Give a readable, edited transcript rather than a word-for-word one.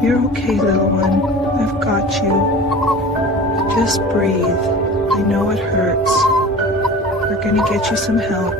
You're okay, little one. I've got you. Just breathe. I know it hurts. We're gonna get you some help.